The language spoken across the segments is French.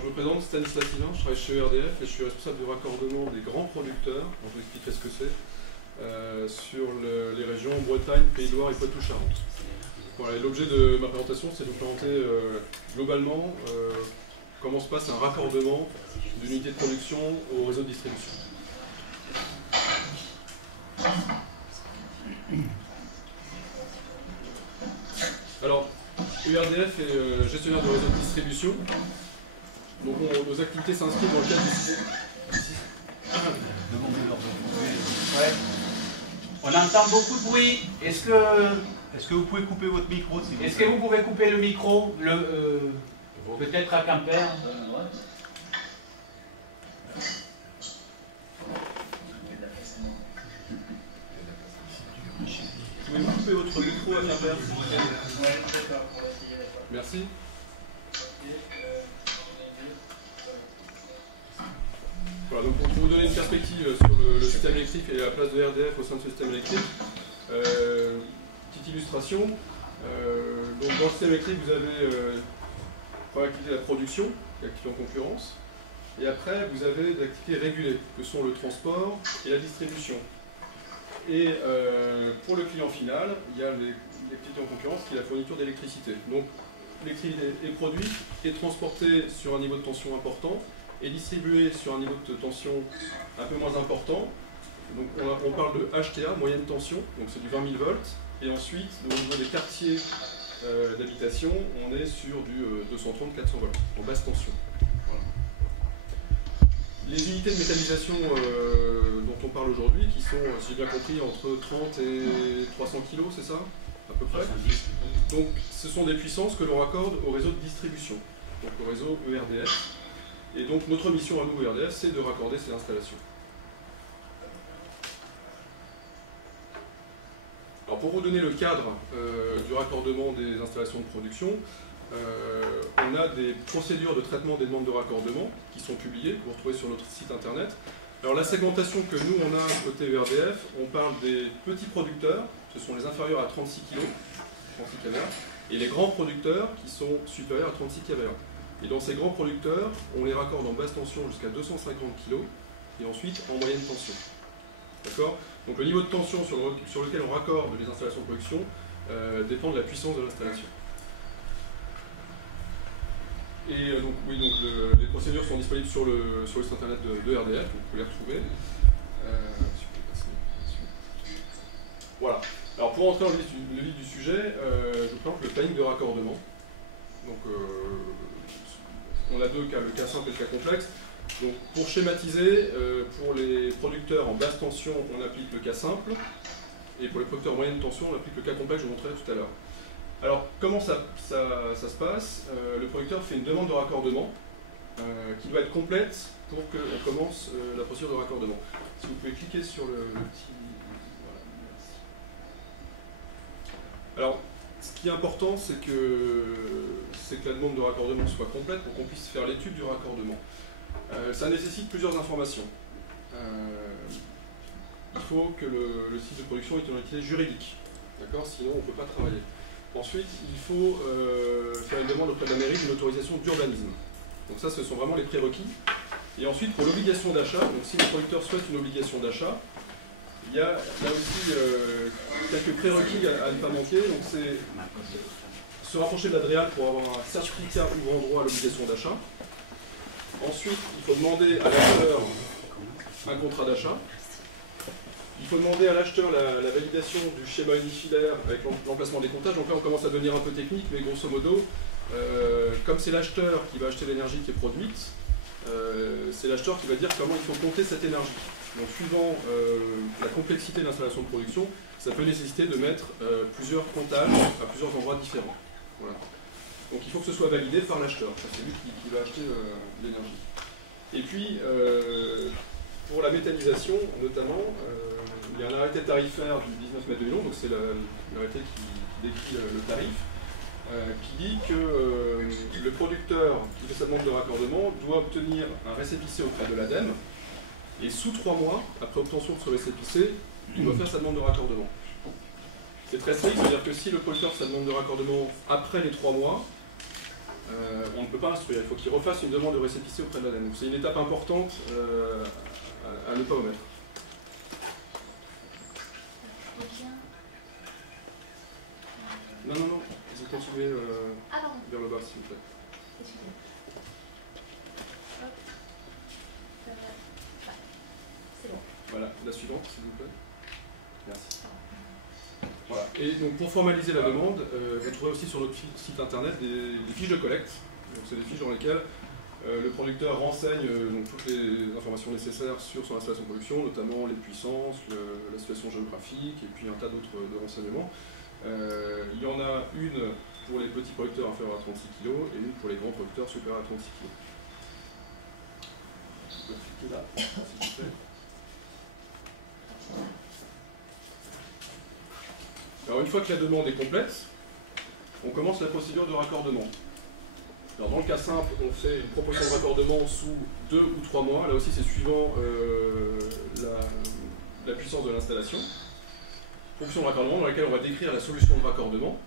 je me présente, Stanislas Sylvain, je travaille chez ERDF et je suis responsable du raccordement des grands producteurs, je vous expliquerai ce que c'est, sur les régions Bretagne, Pays de Loire et Poitou-Charentes. Voilà, l'objet de ma présentation, c'est de vous présenter globalement comment se passe un raccordement d'une unité de production au réseau de distribution. Alors, ERDF est gestionnaire de réseau de distribution. Donc nos activités s'inscrivent dans le cadre du... Ouais. On entend beaucoup de bruit. Est-ce que vous pouvez couper votre micro? Est-ce que vous pouvez couper le micro, peut-être à Quimper? Pouvez-vous couper votre micro à Quimper, s'il vous plaît? Merci. Voilà, donc pour vous donner une perspective sur le système électrique et la place de RDF au sein de ce système électrique, petite illustration. Donc dans le système électrique, vous avez l'activité de la production, l'activité en concurrence, et après vous avez des activités régulées, que sont le transport et la distribution. Et pour le client final, il y a l'activité en concurrence qui est la fourniture d'électricité. Donc l'électricité est produite et transportée sur un niveau de tension important et distribuée sur un niveau de tension un peu moins important. Donc on parle de HTA, moyenne tension, donc c'est du 20 000 volts. Et ensuite, au niveau des quartiers d'habitation, on est sur du 230-400 volts, en basse tension. Voilà. Les unités de méthanisation dont on parle aujourd'hui, qui sont, si j'ai bien compris, entre 30 et 300 kg, c'est ça, à peu près. Donc ce sont des puissances que l'on raccorde au réseau de distribution, donc au réseau ERDF. Et donc notre mission à nous, ERDF, c'est de raccorder ces installations. Alors pour vous donner le cadre du raccordement des installations de production, on a des procédures de traitement des demandes de raccordement qui sont publiées, que vous retrouvez sur notre site internet. Alors la segmentation que nous on a côté ERDF, on parle des petits producteurs, ce sont les inférieurs à 36 kg, 36 kW, et les grands producteurs qui sont supérieurs à 36 kW. Et dans ces grands producteurs, on les raccorde en basse tension jusqu'à 250 kg et ensuite en moyenne tension. D'accord? Donc le niveau de tension sur lequel on raccorde les installations de production dépend de la puissance de l'installation. Et donc, oui, donc les procédures sont disponibles sur le site internet de RDF, vous pouvez les retrouver. Voilà. Alors pour entrer dans le vif du sujet, je vous présente le planning de raccordement. Donc on a deux cas, le cas simple et le cas complexe. Donc pour schématiser, pour les producteurs en basse tension, on applique le cas simple, et pour les producteurs en moyenne tension, on applique le cas complexe, je vous montrerai tout à l'heure. Alors comment ça se passe? Le producteur fait une demande de raccordement qui doit être complète pour qu'on commence la procédure de raccordement. Si vous pouvez cliquer sur le petit... Voilà, merci. Alors, ce qui est important, c'est que la demande de raccordement soit complète pour qu'on puisse faire l'étude du raccordement. Ça nécessite plusieurs informations. Il faut que le site de production ait une entité juridique, d'accord? Sinon on ne peut pas travailler. Ensuite, il faut faire une demande auprès de la mairie d'une autorisation d'urbanisme. Donc ça, ce sont vraiment les prérequis. Et ensuite, pour l'obligation d'achat, donc si le producteur souhaite une obligation d'achat, il y a là aussi quelques prérequis à ne pas manquer. Donc c'est se rapprocher de l'ADREAL pour avoir un certificat ouvrant droit à l'obligation d'achat. Ensuite, il faut demander à l'acheteur un contrat d'achat. Il faut demander à l'acheteur la validation du schéma unifilaire avec l'emplacement des comptages. Donc là, on commence à devenir un peu technique, mais grosso modo, comme c'est l'acheteur qui va acheter l'énergie qui est produite, c'est l'acheteur qui va dire comment il faut compter cette énergie. Donc suivant la complexité de l'installation de production, ça peut nécessiter de mettre plusieurs comptages à plusieurs endroits différents. Voilà. Donc il faut que ce soit validé par l'acheteur, c'est lui qui va acheter l'énergie. Et puis, pour la méthanisation, notamment, il y a un arrêté tarifaire du 19 mai 2011, donc c'est l'arrêté qui décrit le tarif, qui dit que le producteur qui fait sa demande de raccordement doit obtenir un récépissé auprès de l'ADEME, et sous 3 mois, après obtention de ce récépissé, il doit faire sa demande de raccordement. C'est très strict, c'est-à-dire que si le producteur fait sa demande de raccordement après les 3 mois, on ne peut pas instruire. Il faut qu'il refasse une demande de récépissé auprès de l'ADEME. Donc c'est une étape importante à ne pas omettre. Non, non, non, vous continuez vers le bas, s'il vous plaît. C'est bon. Voilà, la suivante, s'il vous plaît. Merci. Voilà. Et donc pour formaliser la demande, vous trouverez aussi sur notre site internet des fiches de collecte. C'est des fiches dans lesquelles le producteur renseigne donc, toutes les informations nécessaires sur son installation de production, notamment les puissances, la situation géographique et puis un tas d'autres renseignements. Il y en a une pour les petits producteurs inférieurs à 36 kg et une pour les grands producteurs supérieurs à 36 kg. Je peux cliquer là, s'il vous plaît. Alors une fois que la demande est complète, on commence la procédure de raccordement. Alors dans le cas simple, on fait une proposition de raccordement sous 2 ou 3 mois. Là aussi c'est suivant la puissance de l'installation. Proposition de raccordement dans laquelle on va décrire la solution de raccordement,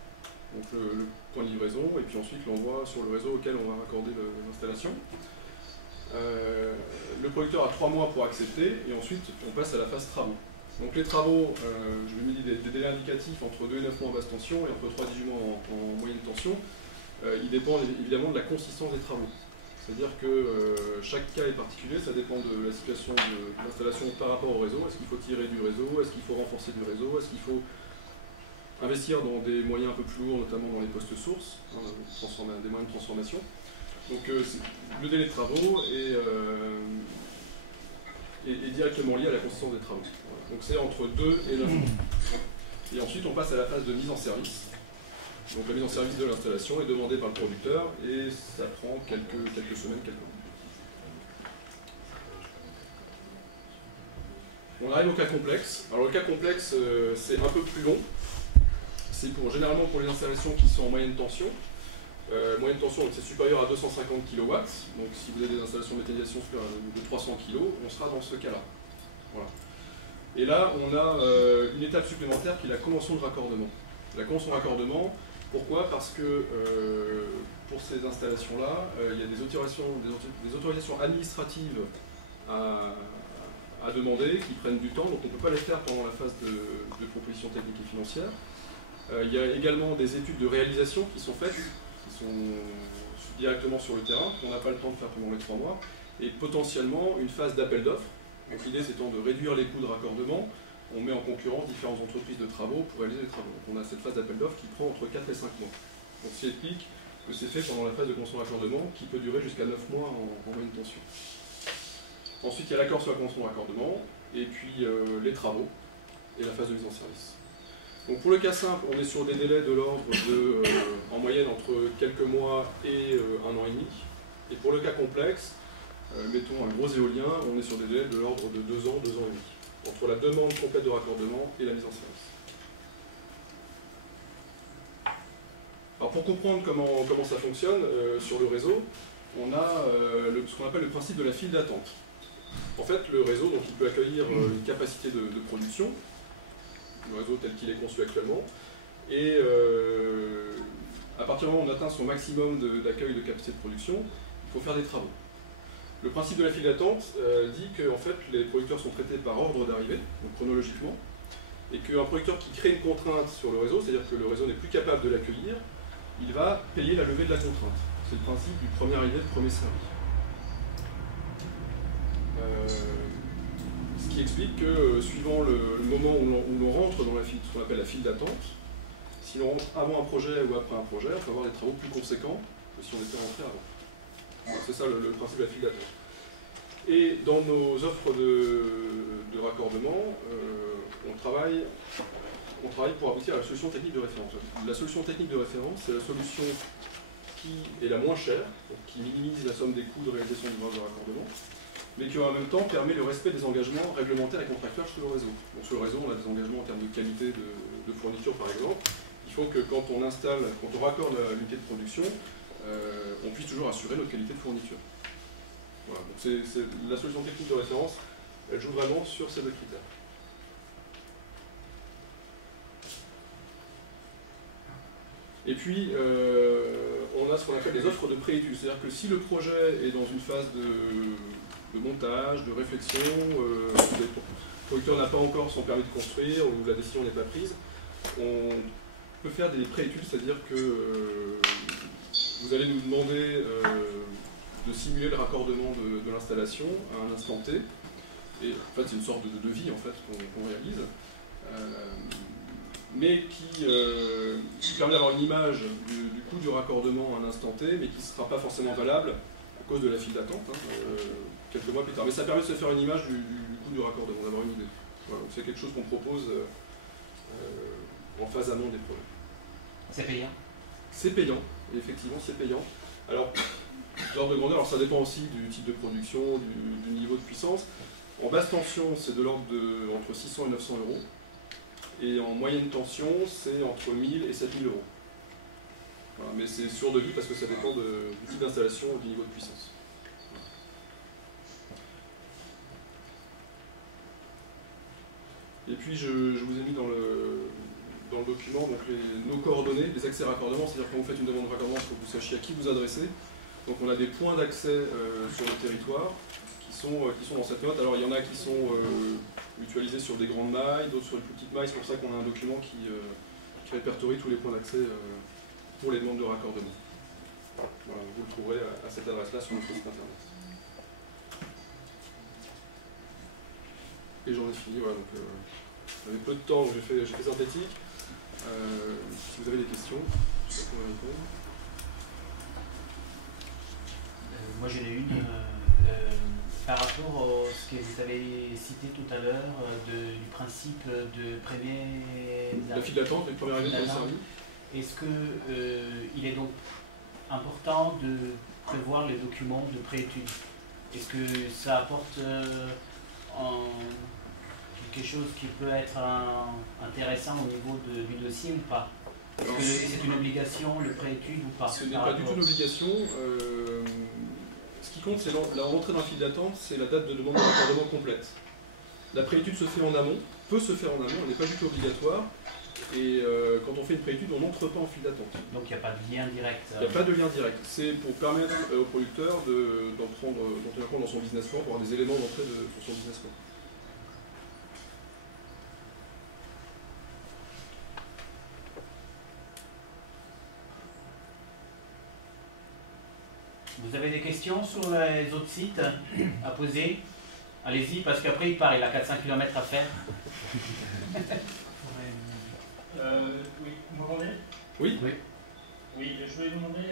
donc le point de livraison, et puis ensuite l'envoi sur le réseau auquel on va raccorder l'installation. Le producteur a 3 mois pour accepter, et ensuite on passe à la phase travaux. Donc les travaux, je vais mettre des délais indicatifs entre 2 et 9 mois en basse tension et entre 3 et 18 mois en moyenne tension. Ils dépendent évidemment de la consistance des travaux. C'est-à-dire que chaque cas est particulier, ça dépend de la situation de l'installation par rapport au réseau. Est-ce qu'il faut tirer du réseau? Est-ce qu'il faut renforcer du réseau? Est-ce qu'il faut investir dans des moyens un peu plus lourds, notamment dans les postes sources, des moyens de transformation? Donc le délai de travaux est directement lié à la consistance des travaux. Voilà. Donc c'est entre 2 et 9 mois. Et ensuite on passe à la phase de mise en service. Donc la mise en service de l'installation est demandée par le producteur et ça prend quelques semaines, quelques mois. On arrive au cas complexe. Alors le cas complexe, c'est un peu plus long. C'est généralement pour les installations qui sont en moyenne tension. Moyenne tension, c'est supérieur à 250 kW. Donc si vous avez des installations de méthanisation de 300 kg, on sera dans ce cas-là. Voilà. Et là, on a une étape supplémentaire qui est la convention de raccordement. La convention de raccordement, pourquoi? Parce que pour ces installations-là, il y a des autorisations administratives à demander qui prennent du temps, donc on ne peut pas les faire pendant la phase de proposition technique et financière. Il y a également des études de réalisation qui sont faites, qui sont directement sur le terrain, qu'on n'a pas le temps de faire pendant les 3 mois, et potentiellement une phase d'appel d'offres. Donc l'idée c'est de réduire les coûts de raccordement, on met en concurrence différentes entreprises de travaux pour réaliser les travaux. Donc on a cette phase d'appel d'offres qui prend entre 4 et 5 mois. Donc ce qui explique que c'est fait pendant la phase de convention de raccordement qui peut durer jusqu'à 9 mois en moyenne tension. Ensuite il y a l'accord sur la convention de raccordement, et puis les travaux et la phase de mise en service. Donc pour le cas simple, on est sur des délais de l'ordre de, en moyenne, entre quelques mois et 1 an et demi. Et pour le cas complexe, mettons un gros éolien, on est sur des délais de l'ordre de 2 ans, 2 ans et demi, entre la demande complète de raccordement et la mise en service. Alors pour comprendre comment ça fonctionne sur le réseau, on a ce qu'on appelle le principe de la file d'attente. En fait, le réseau, donc, il peut accueillir une capacité de production, le réseau tel qu'il est conçu actuellement, et à partir du moment où on atteint son maximum d'accueil de capacité de production, il faut faire des travaux. Le principe de la file d'attente dit que en fait, les producteurs sont traités par ordre d'arrivée, donc chronologiquement, et qu'un producteur qui crée une contrainte sur le réseau, c'est-à-dire que le réseau n'est plus capable de l'accueillir, il va payer la levée de la contrainte. C'est le principe du premier arrivé, premier servi. Ce qui explique que suivant le moment où l'on rentre dans ce qu'on appelle la file d'attente, si l'on rentre avant un projet ou après un projet, on peut avoir des travaux plus conséquents que si on était rentré avant. C'est ça le principe de la file d'attente. Et dans nos offres de raccordement, on travaille pour aboutir à la solution technique de référence. La solution technique de référence, c'est la solution qui est la moins chère, donc qui minimise la somme des coûts de réalisation du de raccordement, mais qui en même temps permet le respect des engagements réglementaires et contractuels sur le réseau. Donc sur le réseau, on a des engagements en termes de qualité de fourniture par exemple. Il faut que quand on raccorde l'unité de production, on puisse toujours assurer notre qualité de fourniture. Voilà, donc la solution technique de référence, elle joue vraiment sur ces 2 critères. Et puis, on a ce qu'on appelle des offres de préétudes. C'est-à-dire que si le projet est dans une phase de montage, de réflexion, le producteur n'a pas encore son permis de construire ou la décision n'est pas prise, on peut faire des préétudes, c'est-à-dire que vous allez nous demander de simuler le raccordement de l'installation à un instant T. Et en fait, c'est une sorte de devis en fait, qu'on réalise, mais qui permet d'avoir une image du coût du raccordement à un instant T, mais qui ne sera pas forcément valable à cause de la file d'attente, quelques mois plus tard. Mais ça permet de se faire une image du coût du raccordement, d'avoir une idée. Voilà, c'est quelque chose qu'on propose en phase amont des projets. C'est payant? C'est payant, effectivement, c'est payant. Alors, d'ordre de grandeur, alors ça dépend aussi du type de production, du niveau de puissance. En basse tension, c'est de l'ordre de entre 600 et 900 euros. Et en moyenne tension, c'est entre 1000 et 7000 euros. Voilà, mais c'est sur devis parce que ça dépend du type d'installation et du niveau de puissance. Et puis je vous ai mis dans le document donc nos coordonnées, les accès raccordement, c'est-à-dire quand vous faites une demande de raccordement, il faut que vous sachiez à qui vous adressez. Donc on a des points d'accès sur le territoire qui sont dans cette note. Alors il y en a qui sont mutualisés sur des grandes mailles, d'autres sur les plus petites mailles, c'est pour ça qu'on a un document qui répertorie tous les points d'accès pour les demandes de raccordement. Voilà, vous le trouverez à cette adresse-là sur notre site internet. Et j'en ai fini, voilà, donc j'avais peu de temps, j'ai fait synthétique. Si vous avez des questions, je sais pas comment répondre. Moi j'en ai une. Par rapport à ce que vous avez cité tout à l'heure du principe de premier... La file d'attente, les premières années de service. Est-ce qu'il est donc important de prévoir les documents de préétude? Est-ce que ça apporte quelque chose qui peut être intéressant au niveau du dossier ou pas? Est-ce que c'est une obligation, le préétude ou pas? Ce n'est pas du tout une obligation. Ce qui compte, c'est la rentrée d'un fil d'attente, c'est la date de demande de raccordement complète. La préétude se fait en amont, peut se faire en amont, elle n'est pas du tout obligatoire. Et quand on fait une préétude, on n'entre pas en file d'attente. Donc il n'y a pas de lien direct. Il n'y a pas de lien direct. C'est pour permettre au producteur d'en tenir compte dans son business plan, pour avoir des éléments d'entrée pour son business plan. Vous avez des questions sur les autres sites à poser? Allez-y, parce qu'après il part, il a 400 km à faire. Oui, vous m'entendez? Oui. Oui, je voulais vous demander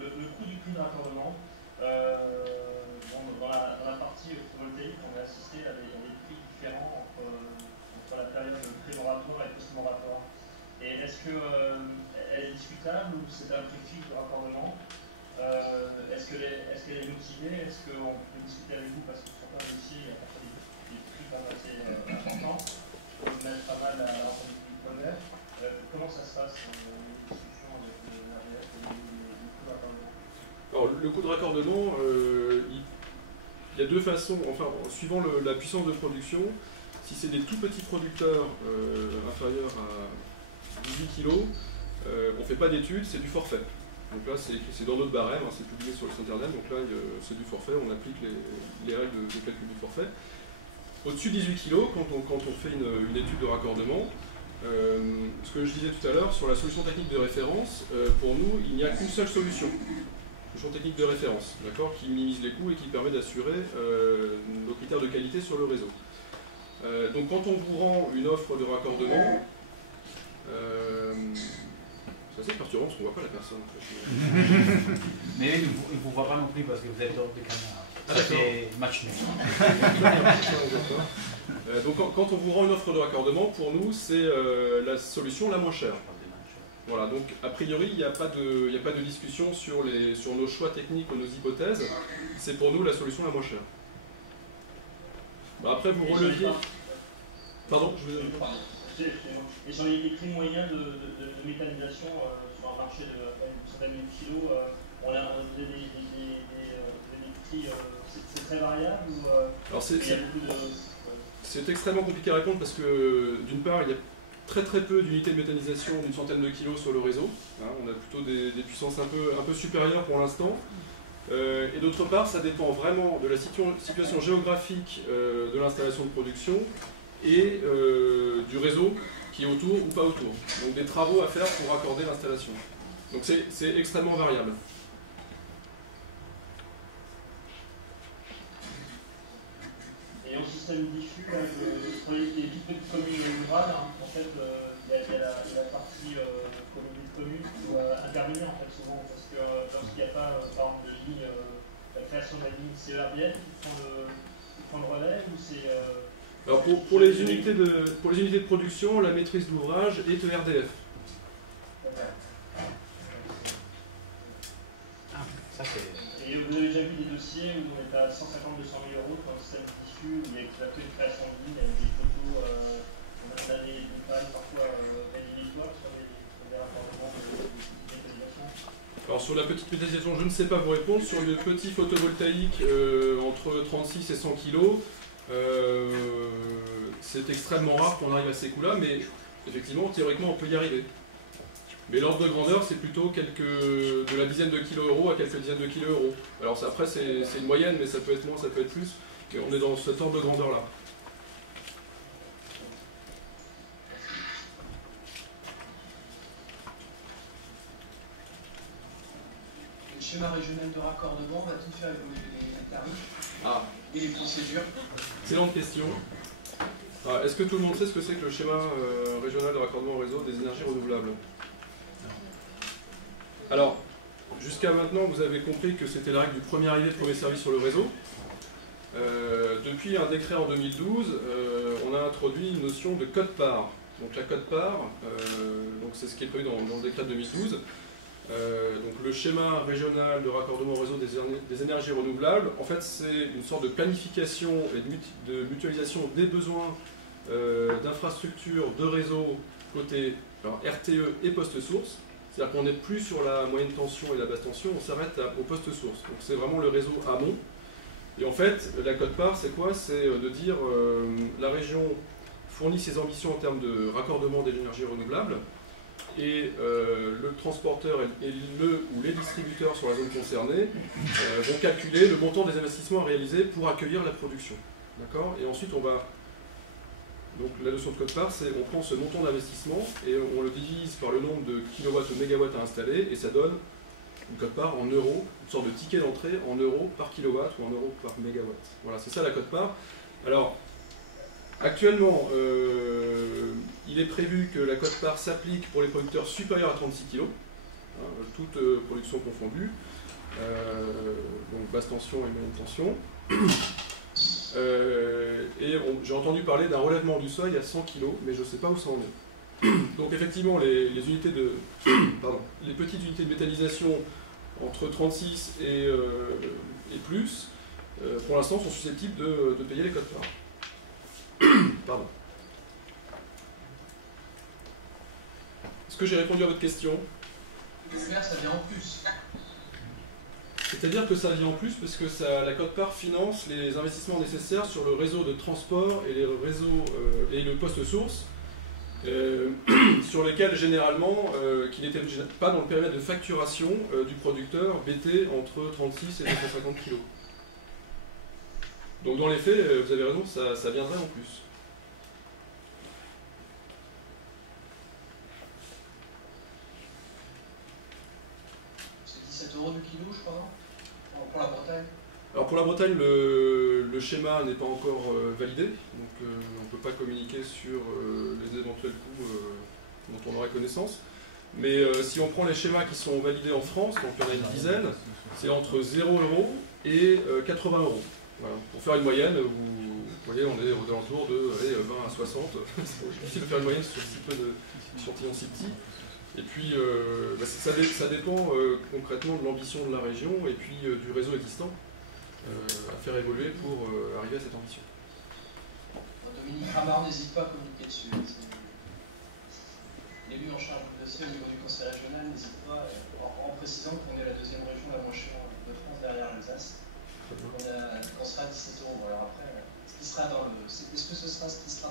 le coût du prix de raccordement. Dans la partie photovoltaïque, on a assisté à des prix différents entre la période pré-moratoire et post-moratoire. Et est-ce qu'elle est discutable ou c'est un prix fixe de raccordement? Est-ce qu'elle est motivée? Est-ce qu'on peut discuter avec vous parce que certains dossiers, il y a parfois des prix pas assez importants, on peut mettre pas mal à la rencontre du premier. Comment ça se passe les discussions avec l'ARF et le coût de raccordement? Alors le coût de raccordement, il y a deux façons, enfin suivant la puissance de production, si c'est des tout petits producteurs inférieurs à 18 kg, on ne fait pas d'études, c'est du forfait. Donc là, c'est dans notre barème, hein, c'est publié sur le site internet, donc là, c'est du forfait, on applique les règles de calcul du forfait. Au-dessus de 18 kg, quand on fait une étude de raccordement, ce que je disais tout à l'heure, sur la solution technique de référence, pour nous, il n'y a qu'une seule solution. Solution technique de référence, d'accord, qui minimise les coûts et qui permet d'assurer nos critères de qualité sur le réseau. Donc quand on vous rend une offre de raccordement, c'est assez perturbant parce qu'on ne voit pas la personne. Mais il ne vous voit pas non plus parce que vous êtes hors de caméra. C'est match nul. Donc quand on vous rend une offre de raccordement, pour nous, c'est la solution la moins chère. Voilà, donc a priori, il n'y a pas de discussion sur nos choix techniques ou nos hypothèses. C'est pour nous la solution la moins chère. Bah, après, vous releviez... Pardon, je vous... Et sur les prix moyens de méthanisation sur un marché de une centaine de kilos, on a des prix, c'est très variable ou alors c'est extrêmement compliqué à répondre parce que d'une part, il y a très très peu d'unités de méthanisation d'une centaine de kilos sur le réseau. Hein, on a plutôt des puissances un peu supérieures pour l'instant. Et d'autre part, ça dépend vraiment de la situation géographique de l'installation de production et du réseau qui est autour ou pas autour. Donc des travaux à faire pour raccorder l'installation. Donc c'est extrêmement variable. Et au système diffus, là, pour les petites communes rurales, hein, en fait, il y a la partie commune qui doit intervenir en fait, souvent, parce que lorsqu'il n'y a pas, par exemple, de ligne, la création de la ligne CERDF qui prend le relais, ou c'est... Alors pour les unités de production, la maîtrise d'ouvrage est ERDF. Et vous avez déjà vu des dossiers où on est à 150-200 000 euros pour un système diffus, où il y a une création de ligne avec des photos, on a des détails parfois rédhibitoires sur des raccordements de méthanisation. Alors sur la petite méthanisation, je ne sais pas vous répondre. Sur le petit photovoltaïque entre 36 et 100 kg, c'est extrêmement rare qu'on arrive à ces coûts-là, mais effectivement, théoriquement, on peut y arriver. Mais l'ordre de grandeur, c'est plutôt de la dizaine de kilos euros à quelques dizaines de kilos euros. Alors après, c'est une moyenne, mais ça peut être moins, ça peut être plus. Et on est dans cet ordre de grandeur-là. Le schéma régional de raccordement va-t-il faire évoluer les tarifs et les procédures? Excellente question. Est-ce que tout le monde sait ce que c'est que le schéma régional de raccordement au réseau des énergies renouvelables? Alors, jusqu'à maintenant, vous avez compris que c'était la règle du premier arrivé, premier servi sur le réseau. Depuis un décret en 2012, on a introduit une notion de quote-part. Donc la quote-part, c'est ce qui est prévu dans le décret de 2012. Donc le schéma régional de raccordement au réseau des énergies renouvelables, en fait, c'est une sorte de planification et de mutualisation des besoins d'infrastructures, de réseaux côté RTE et poste source. C'est-à-dire qu'on n'est plus sur la moyenne tension et la basse tension, on s'arrête au poste source. Donc c'est vraiment le réseau amont. Et en fait, la quote-part, c'est quoi? C'est de dire la région fournit ses ambitions en termes de raccordement des énergies renouvelables et le transporteur et ou les distributeurs sur la zone concernée vont calculer le montant des investissements à réaliser pour accueillir la production. D'accord? Et ensuite, on va... Donc la notion de quote-part, c'est on prend ce montant d'investissement et on le divise par le nombre de kilowatts ou mégawatts à installer et ça donne une quote-part en euros, une sorte de ticket d'entrée en euros par kilowatt ou en euros par mégawatt. Voilà, c'est ça la quote-part. Alors, actuellement, il est prévu que la quote-part s'applique pour les producteurs supérieurs à 36 kg, toute production confondue, donc basse tension et moyenne tension. J'ai entendu parler d'un relèvement du seuil à 100 kg, mais je ne sais pas où ça en est. Donc effectivement, les petites unités de méthanisation entre 36 et plus, pour l'instant, sont susceptibles de payer les quotes-parts. Pardon. Est-ce que j'ai répondu à votre question? Ça vient en plus. C'est-à-dire que ça vient en plus parce que la quote-part finance les investissements nécessaires sur le réseau de transport et les réseaux et le poste source, sur lesquels généralement, qui n'étaient pas dans le périmètre de facturation du producteur BT entre 36 et 250 kg. Donc dans les faits, vous avez raison, ça viendrait en plus. C'est 17 € du kilo, je crois, pour la Bretagne. Alors pour la Bretagne, le schéma n'est pas encore validé, donc on ne peut pas communiquer sur les éventuels coûts dont on aurait connaissance. Mais si on prend les schémas qui sont validés en France, donc il y en a une dizaine, c'est entre 0 € et 80 €. Voilà. Pour faire une moyenne, vous voyez, on est aux alentours de 20 à 60. C'est difficile de faire une moyenne sur si peu d'échantillons si petits. Et puis, ça dépend concrètement de l'ambition de la région et puis du réseau existant à faire évoluer pour arriver à cette ambition. Dominique Ramard n'hésite pas à communiquer dessus. L'élu en charge du dossier au niveau du conseil régional n'hésite pas, en précisant qu'on est la deuxième région la moins chère de France derrière l'Alsace. On sera à 17 €. Alors après, est-ce que ce sera ce qui sera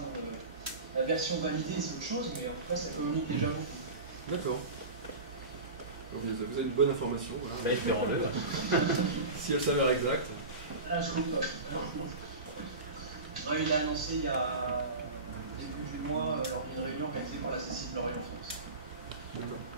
La version validée, c'est autre chose, mais en tout cas, ça communique déjà beaucoup. D'accord. Vous avez une bonne information. Voilà. Là, il fait en deux. Si elle s'avère exacte. Ah, je comprends. Il a annoncé il y a début du mois lors d'une réunion organisée par la CCI de Lorient France. D'accord.